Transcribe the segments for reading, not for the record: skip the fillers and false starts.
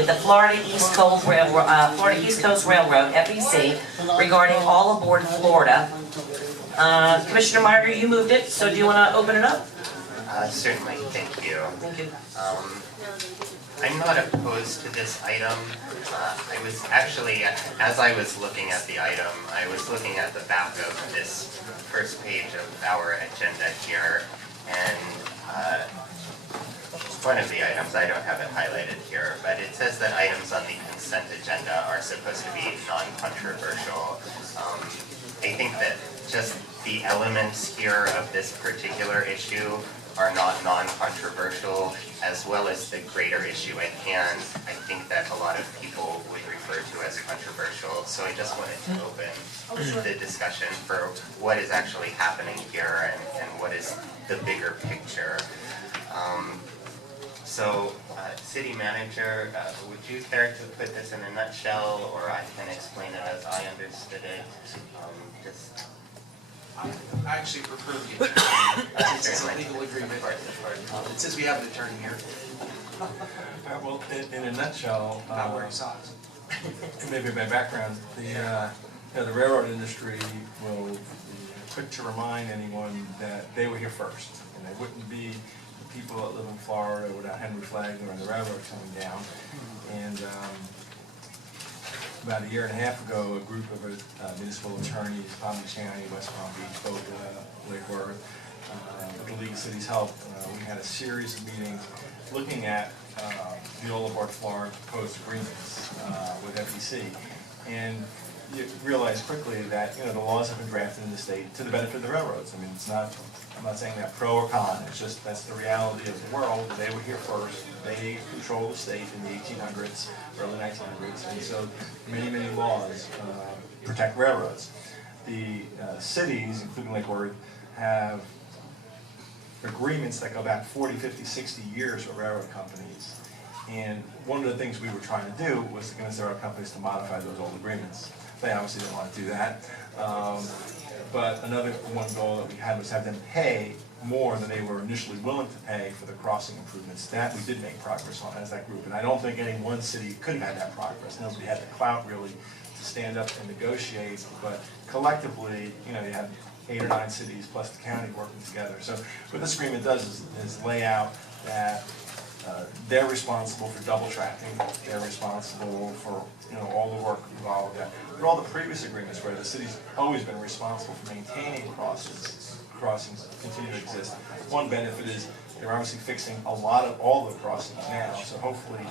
with the Florida East Coast Railroad, FEC, regarding all aboard Florida. Commissioner Meyer, you moved it, so do you want to open it up? Certainly, thank you. Thank you. I'm not opposed to this item. I was actually, as I was looking at the item, I was looking at the back of this first page of our agenda here, and one of the items, I don't have it highlighted here, but it says that items on the consent agenda are supposed to be non-controversial. I think that just the elements here of this particular issue are not non-controversial, as well as the greater issue at hand. I think that a lot of people would refer to as controversial, so I just wanted to open the discussion for what is actually happening here and what is the bigger picture. City Manager, would you care to put this in a nutshell, or I can explain it as I understood it? I actually prefer the attorney. It's a legal agreement. It says we have an attorney here. Well, in a nutshell, Not wearing socks. maybe by background, the railroad industry will be quick to remind anyone that they were here first, and they wouldn't be the people that live in Florida without Henry Flagler and the railroad coming down. And about a year and a half ago, a group of municipal attorneys, Palm Beach County, West Palm Beach, Boca, Lake Worth, with the League of Cities' help, we had a series of meetings looking at the all aboard Florida proposed agreements with FEC. And you realize quickly that the laws have been drafted in the state to the benefit of the railroads. I mean, it's not. I'm not saying that pro or con. It's just that's the reality of the world. They were here first. They control the state in the 1800s, early 1900s, and so many laws protect railroads. The cities, including Lake Worth, have agreements that go back 40, 50, 60 years with railroad companies. And one of the things we were trying to do was to convince the railroad companies to modify those old agreements. They obviously didn't want to do that. But another one goal that we had was have them pay more than they were initially willing to pay for the crossing improvements. That we did make progress on as that group. And I don't think any one city could have had that progress. Nobody had the clout really to stand up and negotiate. But collectively, you had 8 or 9 cities plus the county working together. So what this agreement does is lay out that they're responsible for double tracking. They're responsible for all the work involved with that. But all the previous agreements where the city's always been responsible for maintaining crossings continue to exist. One benefit is they're obviously fixing all the crossings now. So hopefully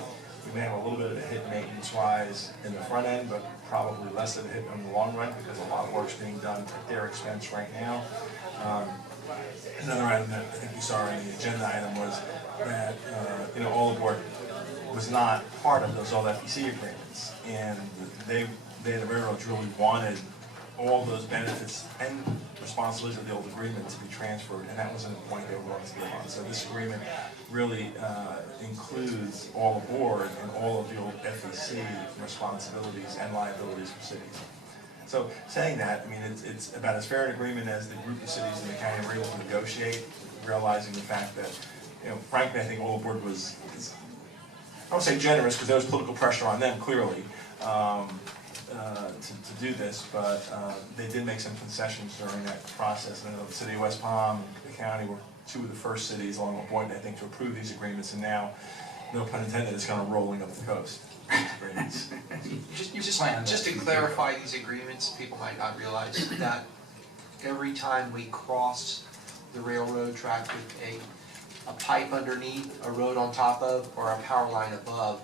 we may have a little bit of a hit maintenance-wise in the front end, but probably less of a hit in the long run because a lot of work's being done at their expense right now. Another item that I think you saw in the agenda item was that all aboard was not part of those old FEC agreements, and the railroads really wanted all those benefits and responsibilities of the old agreement to be transferred, and that wasn't a point they were willing to give on. So this agreement really includes all aboard and all of the old FEC responsibilities and liabilities for cities. So saying that, I mean, it's about as fair an agreement as the group of cities in the county were able to negotiate, realizing the fact that, frankly, I think all aboard was, I won't say generous because there was political pressure on them, clearly, to do this, but they did make some concessions during that process. And I know the city of West Palm and the county were 2 of the first cities along with Boynton, I think, to approve these agreements, and now, no pun intended, it's kind of rolling up the coast. Just to clarify these agreements, people might not realize that every time we cross the railroad track with a pipe underneath, a road on top of, or a power line above,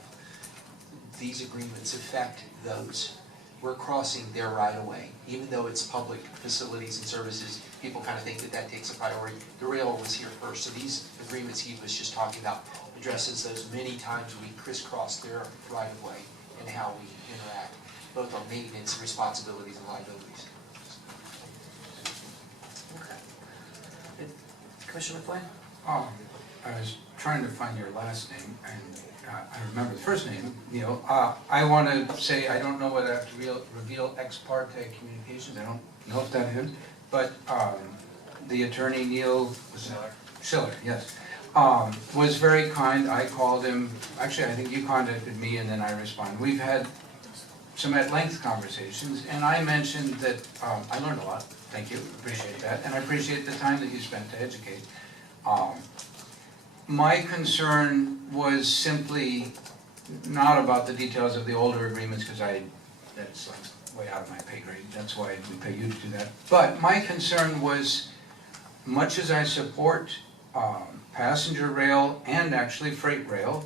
these agreements affect those. We're crossing their right of way. Even though it's public facilities and services, people kind of think that takes a priority. The railroad was here first, so these agreements he was just talking about addresses those many times we crisscross their right of way and how we interact, both on maintenance, responsibilities, and liabilities. Okay. Commissioner McFly? I was trying to find your last name, and I remember the first name, Neil. I want to say I don't know whether I have to reveal ex parte communications. I don't know if that is, but the attorney Neil Schiller, yes. was very kind. I called him, actually I think you contacted me and then I responded. We've had some at-length conversations, and I mentioned that I learned a lot. Thank you, appreciate that, and I appreciate the time that you spent to educate. My concern was simply not about the details of the older agreements, because that's like way out of my pay grade. That's why we pay you to do that. But my concern was, much as I support passenger rail and actually freight rail,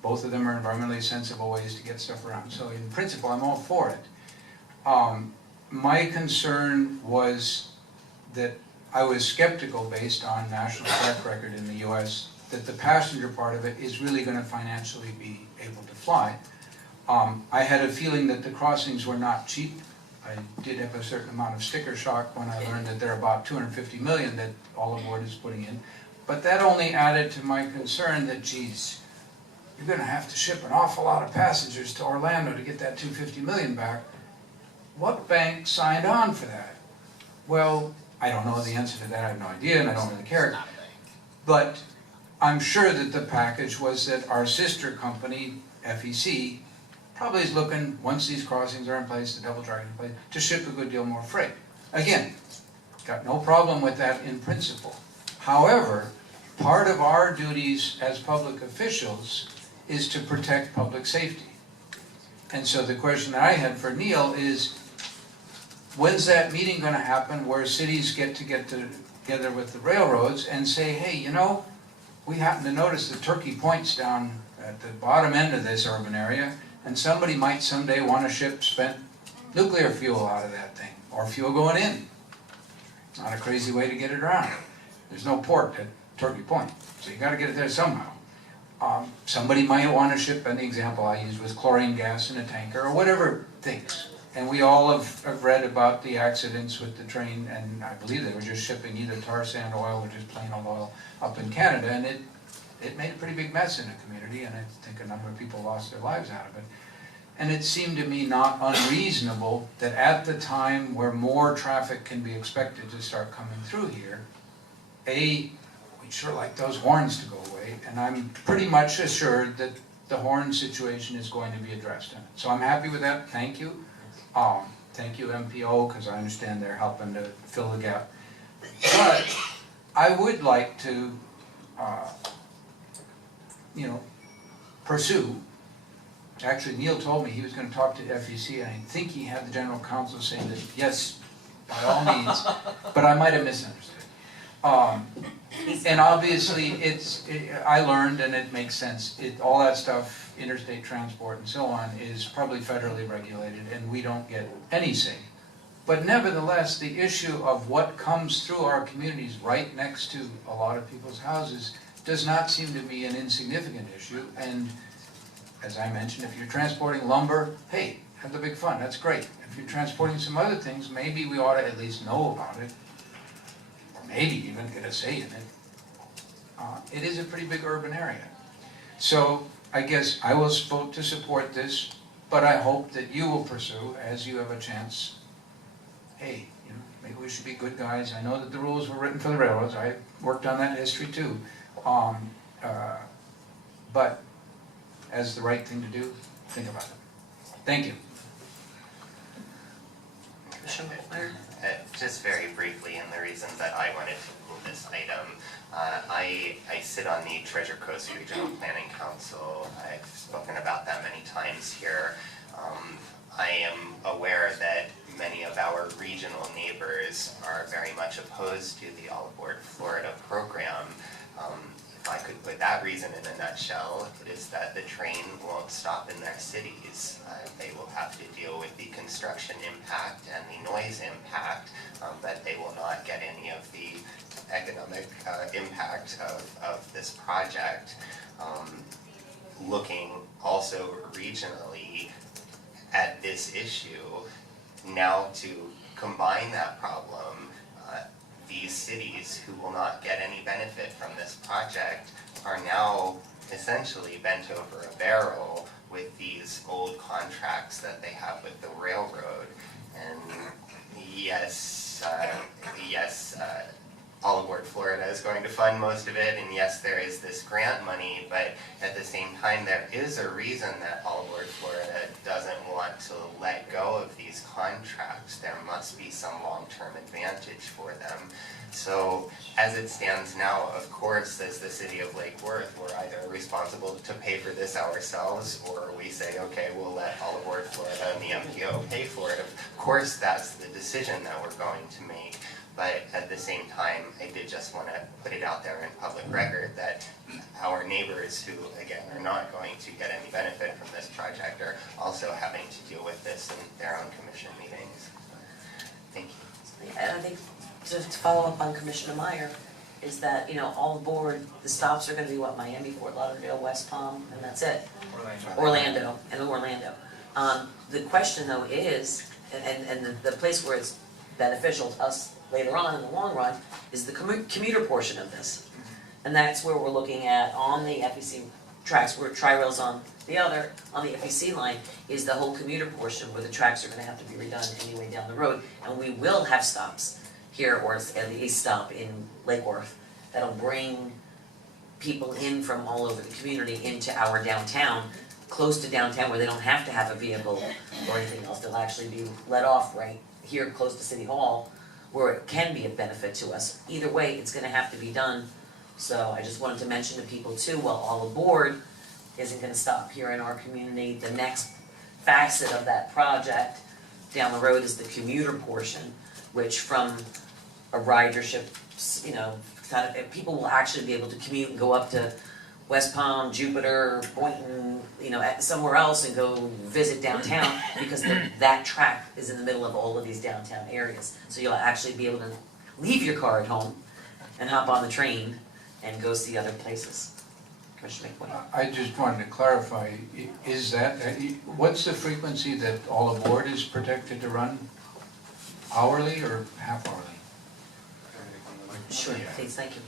both of them are environmentally sensible ways to get stuff around. So in principle, I'm all for it. My concern was that I was skeptical, based on national track record in the US, that the passenger part of it is really going to financially be able to fly. I had a feeling that the crossings were not cheap. I did have a certain amount of sticker shock when I learned that they're about $250 million that All Aboard is putting in. But that only added to my concern that, geez, you're going to have to ship an awful lot of passengers to Orlando to get that $250 million back. What bank signed on for that? Well, I don't know the answer to that. I have no idea, and I don't really care. But I'm sure that the package was that our sister company, FEC, probably is looking, once these crossings are in place, the double track in place, to ship a good deal more freight. Again, got no problem with that in principle. However, part of our duties as public officials is to protect public safety. And so the question that I had for Neil is, when's that meeting going to happen where cities get together with the railroads and say, hey, you know, we happen to notice the Turkey Point's down at the bottom end of this urban area, and somebody might someday want to ship spent nuclear fuel out of that thing, or fuel going in. Not a crazy way to get it around. There's no port at Turkey Point, so you got to get it there somehow. Somebody might want to ship, and the example I used was chlorine gas in a tanker, or whatever things. And we all have read about the accidents with the train, and I believe they were just shipping either tar sand oil or just plain old oil up in Canada, and it made a pretty big mess in the community, and I think a number of people lost their lives out of it. And it seemed to me not unreasonable that at the time where more traffic can be expected to start coming through here, we'd sure like those horns to go away, and I'm pretty much assured that the horn situation is going to be addressed in it. So I'm happy with that, thank you. Thank you MPO, because I understand they're helping to fill the gap. But I would like to, pursue. Actually, Neil told me he was going to talk to FEC, and I think he had the general counsel saying that, yes, by all means, but I might have misunderstood. And obviously, I learned, and it makes sense, all that stuff, interstate transport and so on, is probably federally regulated, and we don't get any say. But nevertheless, the issue of what comes through our communities right next to a lot of people's houses does not seem to be an insignificant issue. And as I mentioned, if you're transporting lumber, hey, have the big fun, that's great. If you're transporting some other things, maybe we ought to at least know about it, or maybe even get a say in it. It is a pretty big urban area. So I guess I will vote to support this, but I hope that you will pursue, as you have a chance, hey, maybe we should be good guys. I know that the rules were written for the railroads. I worked on that history too. But as the right thing to do, think about it. Thank you. Commissioner McNair? Just very briefly, and the reason that I wanted to move this item, I sit on the Treasure Coast Regional Planning Council. I've spoken about that many times here. I am aware that many of our regional neighbors are very much opposed to the All Aboard Florida program. If I could put that reason in a nutshell, it is that the train won't stop in their cities. They will have to deal with the construction impact and the noise impact, but they will not get any of the economic impact of this project. Looking also regionally at this issue, now to combine that problem, these cities who will not get any benefit from this project are now essentially bent over a barrel with these old contracts that they have with the railroad. And yes, All Aboard Florida is going to fund most of it, and yes, there is this grant money, but at the same time, there is a reason that All Aboard Florida doesn't want to let go of these contracts. There must be some long-term advantage for them. So as it stands now, of course, as the city of Lake Worth, we're either responsible to pay for this ourselves, or we say, okay, we'll let All Aboard Florida and the MPO pay for it. Of course, that's the decision that we're going to make. But at the same time, I did just want to put it out there in public record that our neighbors who, again, are not going to get any benefit from this project are also having to deal with this in their own commission meetings. Thank you. And I think to follow up on Commissioner Meyer, is that, you know, all aboard, the stops are gonna be what, Miami, Fort Lauderdale, West Palm, and that's it? Orlando, and Orlando. The question though is, and the place where it's beneficial to us later on in the long run, is the commuter portion of this. And that's where we're looking at on the FEC tracks, where Tri-Rail's on the other, on the FEC line, is the whole commuter portion where the tracks are gonna have to be redone anyway down the road. And we will have stops here, or at least stop in Lake Worth, that'll bring people in from all over the community into our downtown, close to downtown where they don't have to have a vehicle or anything else. They'll actually be let off right here close to City Hall, where it can be a benefit to us. Either way, it's gonna have to be done. So I just wanted to mention to people too, while All Aboard isn't gonna stop here in our community, the next facet of that project down the road is the commuter portion, which from a ridership, you know, kind of, people will actually be able to commute and go up to West Palm, Jupiter, Boynton, you know, somewhere else and go visit downtown, because that track is in the middle of all of these downtown areas. So you'll actually be able to leave your car at home and hop on the train and go see other places. Commissioner McQueen. I just wanted to clarify, is that, what's the frequency that All Aboard is protected to run? Hourly or half hourly? Sure, please, thank you.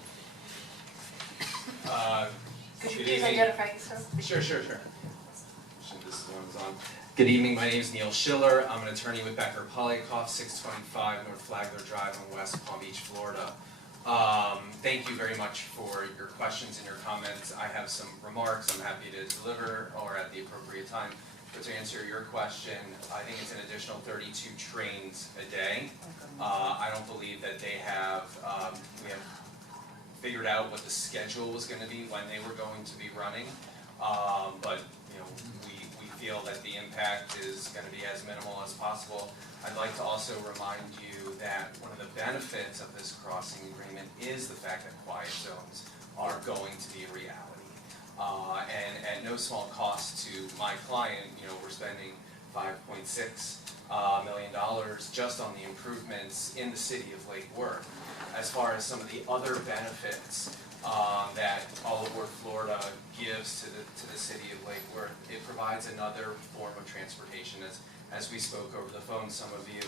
Could you Good please evening. identify yourself? Sure. This one is on. Good evening, my name is Neil Schiller. I'm an attorney with Becker Polikoff, 625 North Flagler Drive in West Palm Beach, Florida. Thank you very much for your questions and your comments. I have some remarks I'm happy to deliver or at the appropriate time. But to answer your question, I think it's an additional 32 trains a day. I don't believe that they have, we have figured out what the schedule was going to be when they were going to be running. But you know, we feel that the impact is going to be as minimal as possible. I'd like to also remind you that one of the benefits of this crossing agreement is the fact that quiet zones are going to be a reality. And at no small cost to my client, you know, we're spending $5.6 million just on the improvements in the city of Lake Worth. As far as some of the other benefits that All Aboard Florida gives to the city of Lake Worth, it provides another form of transportation. As we spoke over the phone, some of you,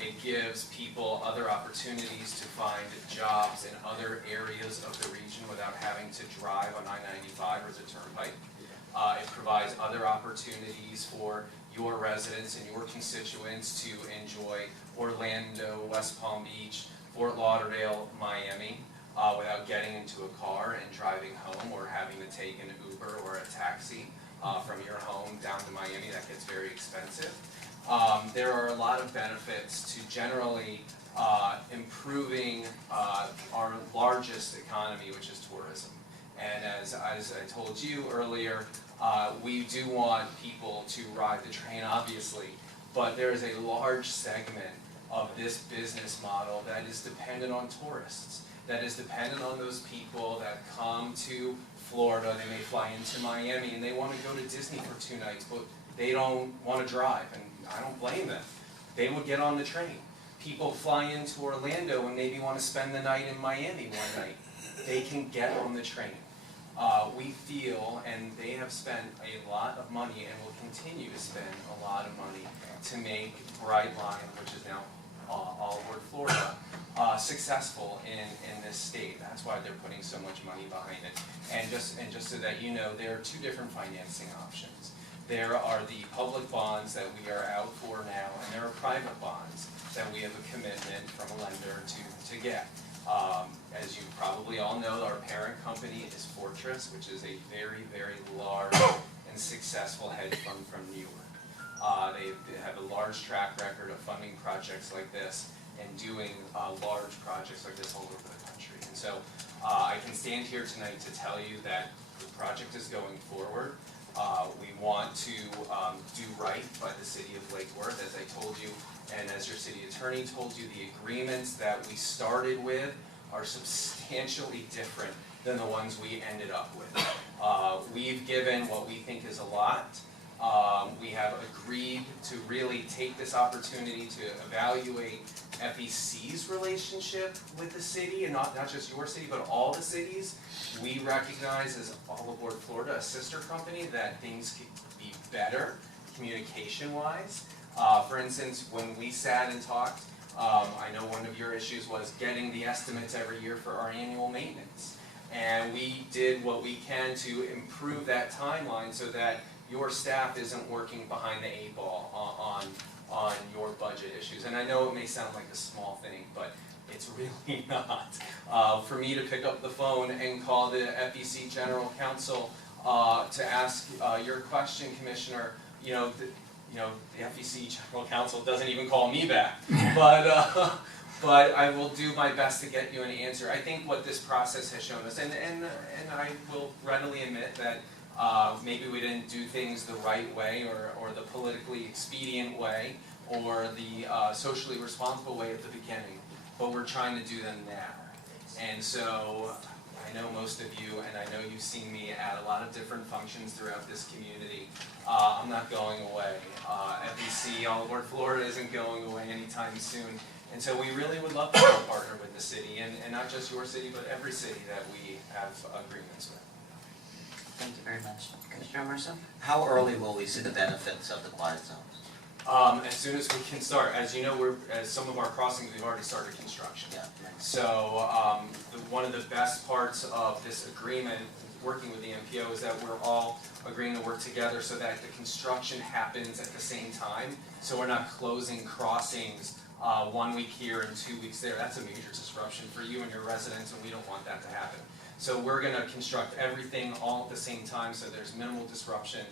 it gives people other opportunities to find jobs in other areas of the region without having to drive on I-95 or the Turnpike. It provides other opportunities for your residents and your constituents to enjoy Orlando, West Palm Beach, Fort Lauderdale, Miami, without getting into a car and driving home or having to take an Uber or a taxi from your home down to Miami. That gets very expensive. There are a lot of benefits to generally improving our largest economy, which is tourism. And as I told you earlier, we do want people to ride the train, obviously, but there is a large segment of this business model that is dependent on tourists, that is dependent on those people that come to Florida. They may fly into Miami and they want to go to Disney for 2 nights, but they don't want to drive, and I don't blame them. They would get on the train. People fly into Orlando and maybe want to spend the night in Miami one night. They can get on the train. We feel, and they have spent a lot of money and will continue to spend a lot of money to make Brightline, which is now All Aboard Florida, successful in this state. That's why they're putting so much money behind it. And just so that you know, there are 2 different financing options. There are the public bonds that we are out for now, and there are private bonds that we have a commitment from a lender to get. As you probably all know, our parent company is Fortress, which is a very, very large and successful hedge fund from New York. They have a large track record of funding projects like this and doing large projects like this all over the country. And so I can stand here tonight to tell you that the project is going forward. We want to do right by the city of Lake Worth, as I told you, and as your city attorney told you, the agreements that we started with are substantially different than the ones we ended up with. We've given what we think is a lot. We have agreed to really take this opportunity to evaluate FEC's relationship with the city, and not just your city, but all the cities. We recognize as All Aboard Florida, a sister company, that things could be better communication-wise. For instance, when we sat and talked, I know one of your issues was getting the estimates every year for our annual maintenance. And we did what we can to improve that timeline so that your staff isn't working behind the 8 ball on your budget issues. And I know it may sound like a small thing, but it's really not. For me to pick up the phone and call the FEC General Counsel to ask your question, Commissioner, the FEC General Counsel doesn't even call me back. But I will do my best to get you an answer. I think what this process has shown us, and I will readily admit that maybe we didn't do things the right way or the politically expedient way or the socially responsible way at the beginning, but we're trying to do them now. And so I know most of you, and I know you've seen me at a lot of different functions throughout this community. I'm not going away. FEC All Aboard Florida isn't going away anytime soon. And so we really would love to partner with the city, and not just your city, but every city that we have agreements with. Thank you very much. Commissioner Emerson? How early will we see the benefits of the quiet zones? As soon as we can start. As you know, as some of our crossings, we've already started construction. Yeah. So one of the best parts of this agreement, working with the MPO, is that we're all agreeing to work together so that the construction happens at the same time. So we're not closing crossings 1 week here and 2 weeks there. That's a major disruption for you and your residents, and we don't want that to happen. So we're going to construct everything all at the same time so there's minimal disruption.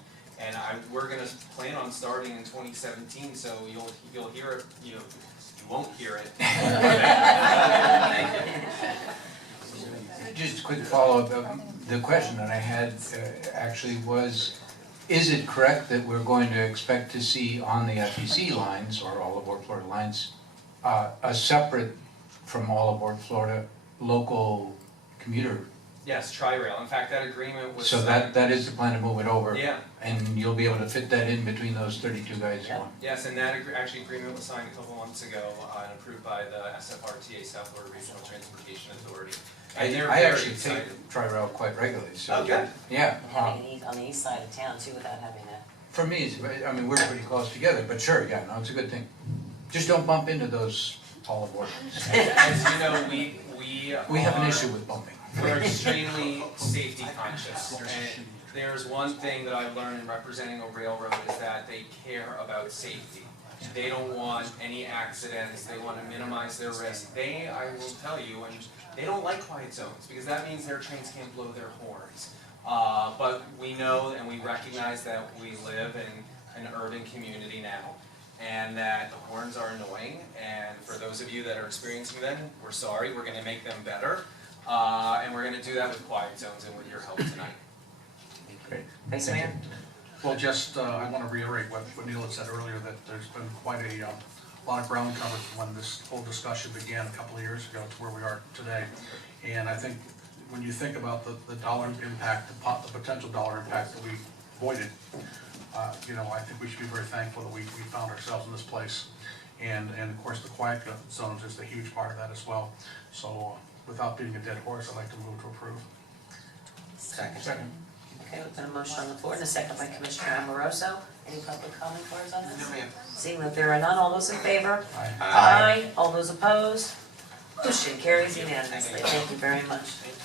And we're going to plan on starting in 2017, so you'll hear it, you won't hear it. Just a quick follow-up. The question that I had actually was, is it correct that we're going to expect to see on the FEC lines, or All Aboard Florida lines, a separate from All Aboard Florida local commuter? Yes, Tri-Rail. In fact, that agreement was So that is the plan to move it over? Yeah. And you'll be able to fit that in between those 32 guys? Yeah. Yes, and that agreement was signed a couple months ago and approved by the SFRTA, South Florida Regional Transportation Authority. And they're I very actually excited. take Tri-Rail quite regularly, so. Okay. Yeah. Having it on the east side of town too without having that. For me, I mean, we're pretty close together, but sure, yeah, no, it's a good thing. Just don't bump into those All Aboard. As you know, We have an issue with bumping. We're extremely safety conscious. And there's one thing that I've learned in representing a railroad is that they care about safety. They don't want any accidents, they want to minimize their risk. I will tell you, and they don't like quiet zones because that means their trains can't blow their horns. But we know and we recognize that we live in an urban community now, and that the horns are annoying, and for those of you that are experiencing them, we're sorry, we're going to make them better, and we're going to do that with quiet zones and with your help tonight. Great. Vice Mayor? Well, just, I want to reiterate what Neil had said earlier, that there's been quite a lot of ground covered from when this whole discussion began a couple of years ago to where we are today. And I think when you think about the dollar impact, the potential dollar impact that we avoided, I think we should be very thankful that we found ourselves in this place. And of course, the quiet zones is a huge part of that as well. So without beating a dead horse, I'd like to move to approve. Second. Okay, we've got a motion on the floor and a second by Commissioner Amoroso. Any public comment for us on this? No, ma'am. Seeing that there are none, all those in favor? Aye. Aye. All those opposed? Motion carries unanimously. Thank you very much.